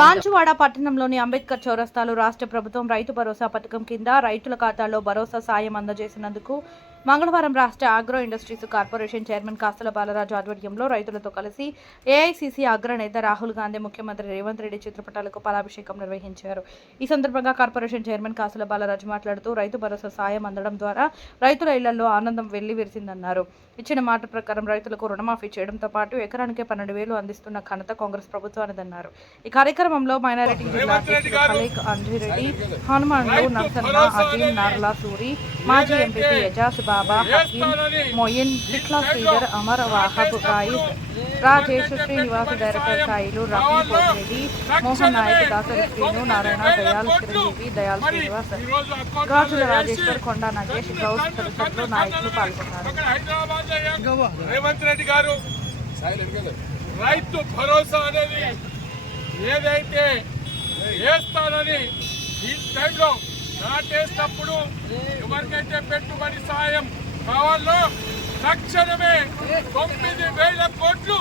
బాన్సువాడ పట్టణంలోని అంబేద్కర్ చౌరస్తాలో రాష్ట్ర ప్రభుత్వం రైతు భరోసా పథకం కింద రైతుల ఖాతాలో భరోసా సాయం అందజేసినందుకు మంగళవారం రాష్ట్ర agro industries corporation chairman Kasthala Balaraju ఆధ్వర్యంలో రైతులతో కలిసి ఏఐసిసి అగ్రనేత రాహుల్ గాంధీ ముఖ్యమంత్రి రేవంత్ రెడ్డి చిత్రపటాలకు పాలాభిషేకం నిర్వహించారు. ఈ సందర్భంగా కార్పొరేషన్ చైర్మన్ కాసుల బాలరాజు మాట్లాడుతూ రైతు భరోసా సాయం అందడం ద్వారా రైతుల ఇళ్ళలో ఆనందం వెళ్ళి విరిసిందన్నారు. ఇచ్చిన మాట ప్రకారం రైతులకు రుణమాఫీ చేయడంతో పాటు ఎకరానికి పన్నెండు వేలు అందిస్తున్న ఘనత కాంగ్రెస్ ప్రభుత్వానిదన్నారు. ఈ కార్యక్రమంలో మైనారిటీ జిల్లా ఖలీక్ అంజిరెడ్డి హనుమాన్లు నర్సన్న అజీం నార్లా సూరి మాజీ ఎంపీపీ ఎజాజ్ బాబా హకీం మొయిన్ బిట్లా శ్రీధర్ అమర్ వాహబ్ రాయిస్ రాజేష్ శ్రీనివాస్ డైరెక్టర్ సాయిలు రఫీ పోతిరెడ్డి మోహన్ నాయక్ దాసరి శ్రీను నారాయణ దయాల్ చిరంజీవి దయాల్ శ్రీనివాస్ గాజుల రాజేశ్వర్ కొండా నగేష్ గౌస్ తదితరులు నాయకులు పాల్గొన్నారు. రేవంత్ రెడ్డి గారు రైతు భరోసా అనేది ఏదైతే వేస్తానని ఈ టైంలో నాటేసినప్పుడు ఎవరికైతే పెట్టుబడి సాయం కావాలో తక్షణమే తొమ్మిది వేల కోట్లు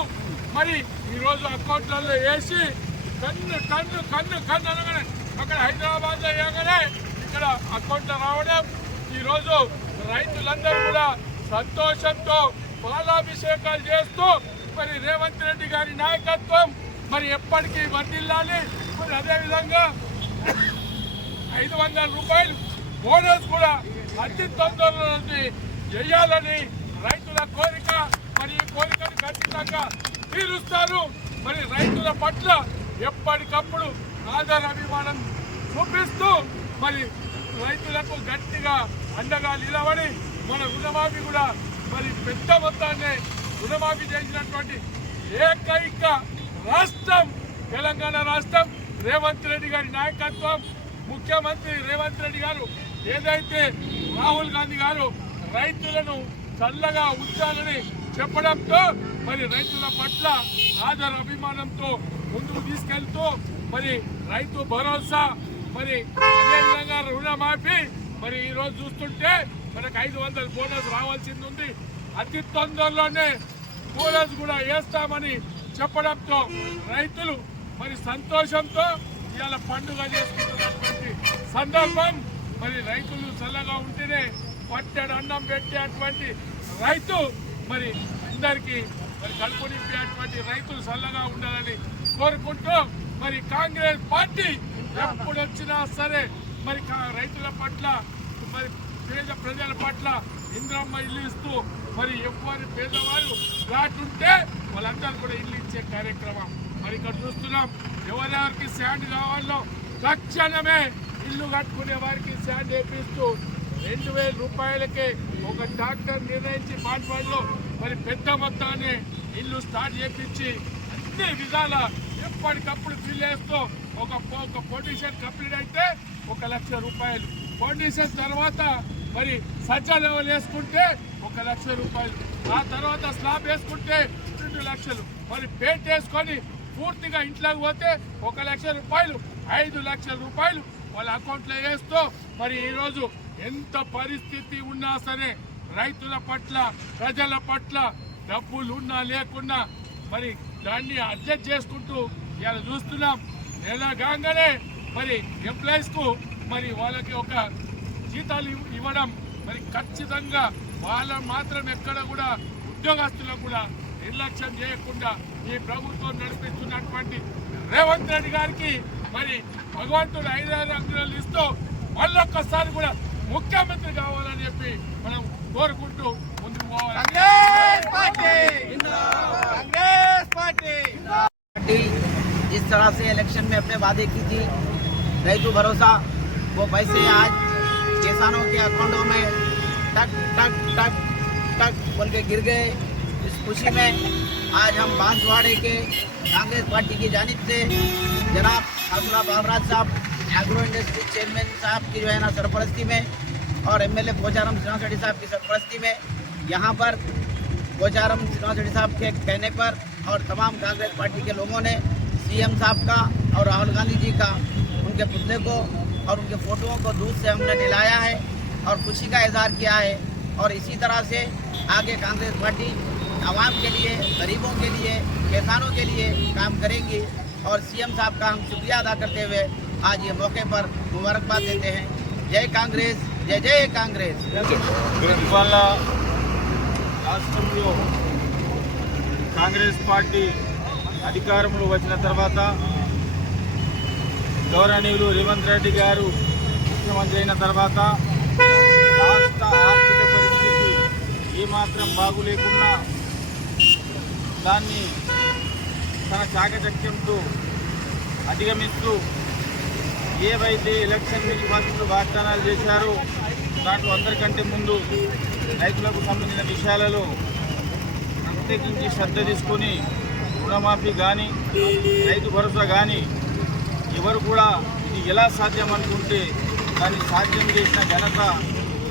మరి ఈరోజు అకౌంట్లలో వేసి కన్ను కన్ను కన్ను కన్ను అనగానే అక్కడ హైదరాబాద్లో వేయగానే ఇక్కడ అకౌంట్లో రావడం. ఈరోజు రైతులందరూ కూడా సంతోషంతో పాలాభిషేకాలు చేస్తూ మరి రేవంత్ రెడ్డి గారి నాయకత్వం మరి ఎప్పటికీ వర్దిల్లాలి మరి అదేవిధంగా ఐదు వందల రూపాయలు బోనస్ కూడా అతి తొందరలో చేయాలని రైతుల కోరిక. మరి ఈ కోరికను ఖచ్చితంగా తీరుస్తారు. మరి రైతుల పట్ల ఎప్పటికప్పుడు ఆధార అభిమానం చూపిస్తూ మరి రైతులకు గట్టిగా అండగా నిలబడి మన రుణమాఫీ కూడా మరి పెద్ద మొత్తాన్ని రుణమాఫీ చేసినటువంటి ఏకైక రాష్ట్రం తెలంగాణ రాష్ట్రం రేవంత్ రెడ్డి గారి నాయకత్వం ముఖ్యమంత్రి రేవంత్ రెడ్డి గారు ఏదైతే రాహుల్ గాంధీ గారు రైతులను చల్లగా ఉంచాలని చెప్పడంతో మరి రైతుల పట్ల ఆదర అభిమానంతో ముందుకు తీసుకెళ్తూ మరి రైతు భరోసా మరి అదేవిధంగా రుణమాఫీ మరి ఈరోజు చూస్తుంటే మనకు ఐదు వందల బోనస్ రావాల్సింది ఉంది. అతి తొందరలోనే బోనస్ కూడా వేస్తామని చెప్పడంతో రైతులు మరి సంతోషంతో ఇవాళ పండుగ చేసుకుంటున్నటువంటి సందర్భం. మరి రైతులు చల్లగా ఉంటేనే పట్టెడు అన్నం పెట్టేటువంటి రైతు మరి అందరికీ మరి కడుపు నింపేటువంటి రైతులు చల్లగా ఉండాలని కోరుకుంటూ మరి కాంగ్రెస్ పార్టీ ఎప్పుడు వచ్చినా సరే మరి కా- రైతుల పట్ల మరి పేద ప్రజల పట్ల ఇంద్రమ్మ ఇల్లు ఇస్తూ మరి ఎవరి పేదవారు రాటుంటే వాళ్ళందరూ కూడా ఇల్లు ఇచ్చే కార్యక్రమం. మరి ఇక్కడ చూస్తున్నాం ఎవరెవరికి శాండ్ కావాలో తక్షణమే ఇల్లు కట్టుకునే వారికి శాండ్ వేపిస్తూ రెండు వేల రూపాయలకే ఒక డాక్టర్ నిర్ణయించి బాన్పాడులో మరి పెద్ద మొత్తాన్ని ఇల్లు స్టార్ట్ చేపించి అన్ని విధాల ఎప్పటికప్పుడు ఫిల్ వేస్తూ ఒక ఒక పొజిషన్ కంప్లీట్ అయితే ఒక లక్ష రూపాయలు. పొడిషన్ తర్వాత మరి సజ్జా లెవెల్ వేసుకుంటే ఒక లక్ష రూపాయలు. ఆ తర్వాత స్లాబ్ వేసుకుంటే రెండు లక్షలు. మరి పేట్ వేసుకొని పూర్తిగా ఇంట్లోకి పోతే ఒక లక్ష రూపాయలు ఐదు లక్షల రూపాయలు వాళ్ళ అకౌంట్లో వేస్తూ మరి ఈరోజు ఎంత పరిస్థితి ఉన్నా సరే రైతుల పట్ల ప్రజల పట్ల డబ్బులు ఉన్నా లేకున్నా మరి దాన్ని అడ్జస్ట్ చేసుకుంటూ ఇలా చూస్తున్నాం. నెలగానే మరి ఎంప్లాయీస్కు మరి వాళ్ళకి ఒక జీతాలు ఇవ్వడం మరి ఖచ్చితంగా వాళ్ళ మాత్రం ఎక్కడ కూడా ఉద్యోగస్తులకు కూడా నిర్లక్ష్యం చేయకుండా ఈ ప్రభుత్వం నడిపిస్తున్నటువంటి రేవంత్ రెడ్డి గారికి మరి భగవంతుడు ఐదారు అంకురాలు ఇస్తూ మళ్ళొక్కసారి కూడా ముఖ్యమంత్రి కావాలని చెప్పి మనం కోరుకుంటూ ముందుకు పోవాలి पार्टी जिस तरह से इलेक्शन में अपने वादे की थी रैतु भरोसा वो पैसे आज किसानों के अकाउंटों में टक टक टक टक बोल के गिर गए। इस खुशी में आज हम बांसवाड़े के कांग्रेस पार्टी की जानब से जनाब अब्दुल्ला बाबराज साहब एग्रो इंडस्ट्री चेयरमैन साहब की जो है ना सरपरस्ती में और एम एमएलए पोचाराम सिन्हा रेड्डी साहब की सरपरस्ती में। यहाँ पर गोचारम श्रीनिवास साहब के कहने पर और तमाम कांग्रेस पार्टी के लोगों ने सीएम साहब का और राहुल गांधी जी का, उनके पुतले को और उनके फोटोओं को दूध से हमने निलाया है। और खुशी का इजहार किया है और इसी तरह से आगे कांग्रेस पार्टी आवाम के लिए गरीबों के लिए किसानों के लिए काम करेंगी और सीएम साहब का हम शुक्रिया अदा करते हुए आज ये मौके पर मुबारकबाद देते हैं जय कांग्रेस जय जय कांग्रेस ఇవాళ రాష్ట్రంలో కాంగ్రెస్ పార్టీ అధికారంలో వచ్చిన తర్వాత గౌరవనీయులు రేవంత్ రెడ్డి గారు ముఖ్యమంత్రి అయిన తర్వాత ఏమాత్రం బాగులేకున్నా దాన్ని తన చాకచక్యంతో అధిగమిస్తూ ఏవైతే ఎలక్షన్ మేనిఫెస్టో వాగ్దానాలు చేశారో దాంట్లో అందరికంటే ముందు రైతులకు సంబంధించిన విషయాలలో ప్రత్యేకించి శ్రద్ధ తీసుకొని రుణమాఫీ కానీ రైతు భరోసా కానీ ఎవరు కూడా ఇది ఎలా సాధ్యం అనుకుంటే దాన్ని సాధ్యం చేసిన ఘనత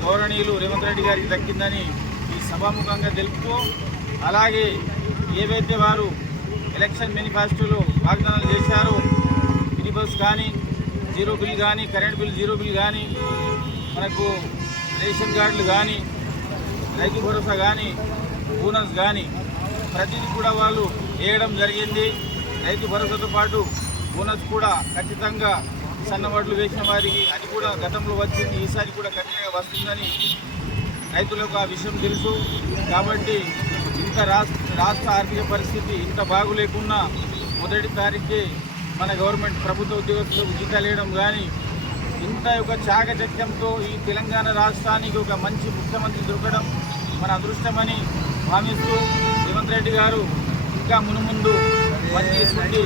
గౌరవనీయులు రేవంత్ రెడ్డి గారికి దక్కిందని సభాముఖంగా తెలుపుతూ అలాగే ఏవైతే వారు ఎలక్షన్ మేనిఫెస్టోలో వాగ్దానాలు చేశారో మినీ బస్ కానీ జీరో బిల్ కానీ కరెంట్ బిల్ జీరో బిల్ కానీ మనకు రేషన్ కార్డులు కానీ రైతు భరోసా కానీ బోనస్ కానీ ప్రతిదీ కూడా వాళ్ళు వేయడం జరిగింది. రైతు భరోసాతో పాటు బోనస్ కూడా ఖచ్చితంగా సన్నవడ్లు వేసిన వారికి అది కూడా గతంలో వచ్చింది. ఈసారి కూడా ఖచ్చితంగా వస్తుందని రైతులకు ఆ విషయం తెలుసు. కాబట్టి ఇంత రాష్ట్ర రాష్ట్ర ఆర్థిక పరిస్థితి ఇంత బాగులేకున్నా మొదటి తారీఖే మన గవర్నమెంట్ ప్రభుత్వ ఉద్యోగస్తులకు జీతాలు వేయడం కానీ ఇంత యొక్క చాకచక్యంతో ఈ తెలంగాణ రాష్ట్రానికి ఒక మంచి ముఖ్యమంత్రి దొరకడం మన అదృష్టమని భావిస్తూ రేవంత్ రెడ్డి గారు ఇంకా మునుముందు పనిచేసుకుంటే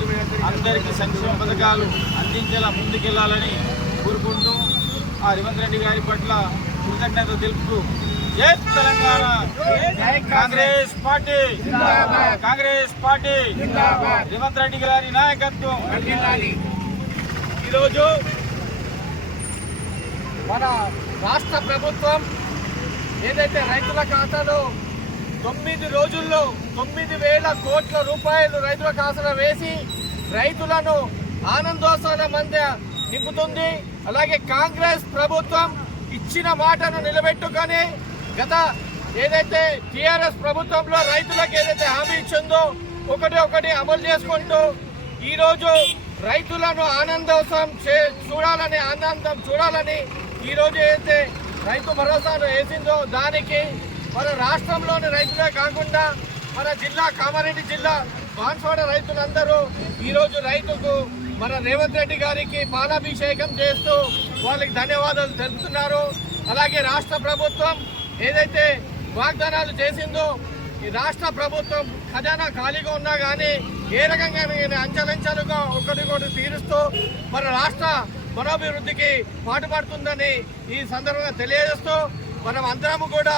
అందరికీ సంక్షేమ పథకాలు అందించేలా ముందుకెళ్ళాలని కోరుకుంటూ ఆ రేవంత్ రెడ్డి గారి పట్ల కృతజ్ఞత తెలుపుతూ జై తెలంగాణ? కాంగ్రెస్ పార్టీ. కాంగ్రెస్ పార్టీ. రేవంత్ రెడ్డి గారి నాయకత్వం. ఈరోజు మన రాష్ట్ర ప్రభుత్వం ఏదైతే రైతుల ఖాతాలో తొమ్మిది రోజుల్లో తొమ్మిది వేల కోట్ల రూపాయలు రైతుల ఖాతాలో వేసి రైతులను ఆనందోత్సవాల మధ్య నింపుతుంది. అలాగే కాంగ్రెస్ ప్రభుత్వం ఇచ్చిన మాటను నిలబెట్టుకొని గత ఏదైతే టిఆర్ఎస్ ప్రభుత్వంలో రైతులకు ఏదైతే హామీ ఇచ్చిందో ఒకటి ఒకటి అమలు చేసుకుంటూ ఈరోజు రైతులను ఆనందోత్సవం చే చూడాలని ఆనందం చూడాలని ఈరోజు ఏదైతే రైతు భరోసాను వేసిందో దానికి మన రాష్ట్రంలోని రైతులే కాకుండా మన జిల్లా కామారెడ్డి జిల్లా బాన్స్వాడ రైతులందరూ ఈరోజు రైతుకు మన రేవంత్ రెడ్డి గారికి పాలాభిషేకం చేస్తూ వాళ్ళకి ధన్యవాదాలు తెలుపుతున్నారు. అలాగే రాష్ట్ర ప్రభుత్వం ఏదైతే వాగ్దానాలు చేసిందో ఈ రాష్ట్ర ప్రభుత్వం ఖజానా ఖాళీగా ఉన్నా కానీ ఏ రకంగా నేను అంచెలంచెలుగా ఒకటికొకటి తీరుస్తూ మన రాష్ట్ర మనోభివృద్ధికి పాటుపడుతుందని ఈ సందర్భంగా తెలియజేస్తూ మనం అందరము కూడా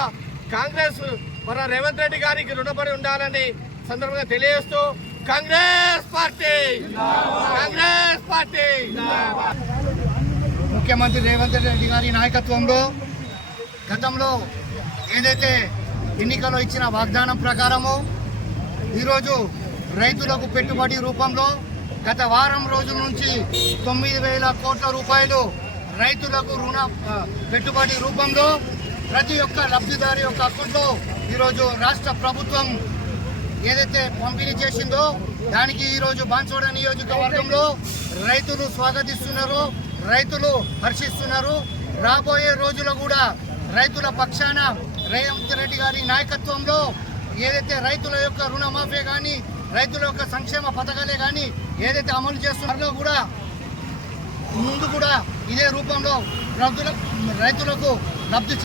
కాంగ్రెస్ మన రేవంత్ రెడ్డి గారికి రుణపడి ఉండాలని సందర్భంగా తెలియజేస్తూ కాంగ్రెస్ పార్టీ! కాంగ్రెస్ పార్టీ! ముఖ్యమంత్రి రేవంత్ రెడ్డి గారి నాయకత్వంలో గతంలో ఏదైతే ఎన్నికలో ఇచ్చిన వాగ్దానం ప్రకారము ఈరోజు రైతులకు పెట్టుబడి రూపంలో గత వారం రోజుల నుంచి తొమ్మిది వేల కోట్ల రూపాయలు రైతులకు రుణ పెట్టుబడి రూపంలో ప్రతి ఒక్క లబ్ధిదారు యొక్క అకౌంట్లో ఈరోజు రాష్ట్ర ప్రభుత్వం ఏదైతే పంపిణీ చేసిందో దానికి ఈరోజు బాన్సోడ నియోజకవర్గంలో రైతులు స్వాగతిస్తున్నారు రైతులు హర్షిస్తున్నారు. రాబోయే రోజుల్లో కూడా రైతుల పక్షాన రేవంత్ రెడ్డి గారి నాయకత్వంలో ఏదైతే రైతుల యొక్క రుణమాఫీ కానీ రైతుల యొక్క సంక్షేమ పథకాలే కానీ ఏదైతే అమలు చేస్తున్నారో కూడా ముందు కూడా ఇదే రూపంలో రైతులకు లబ్ధి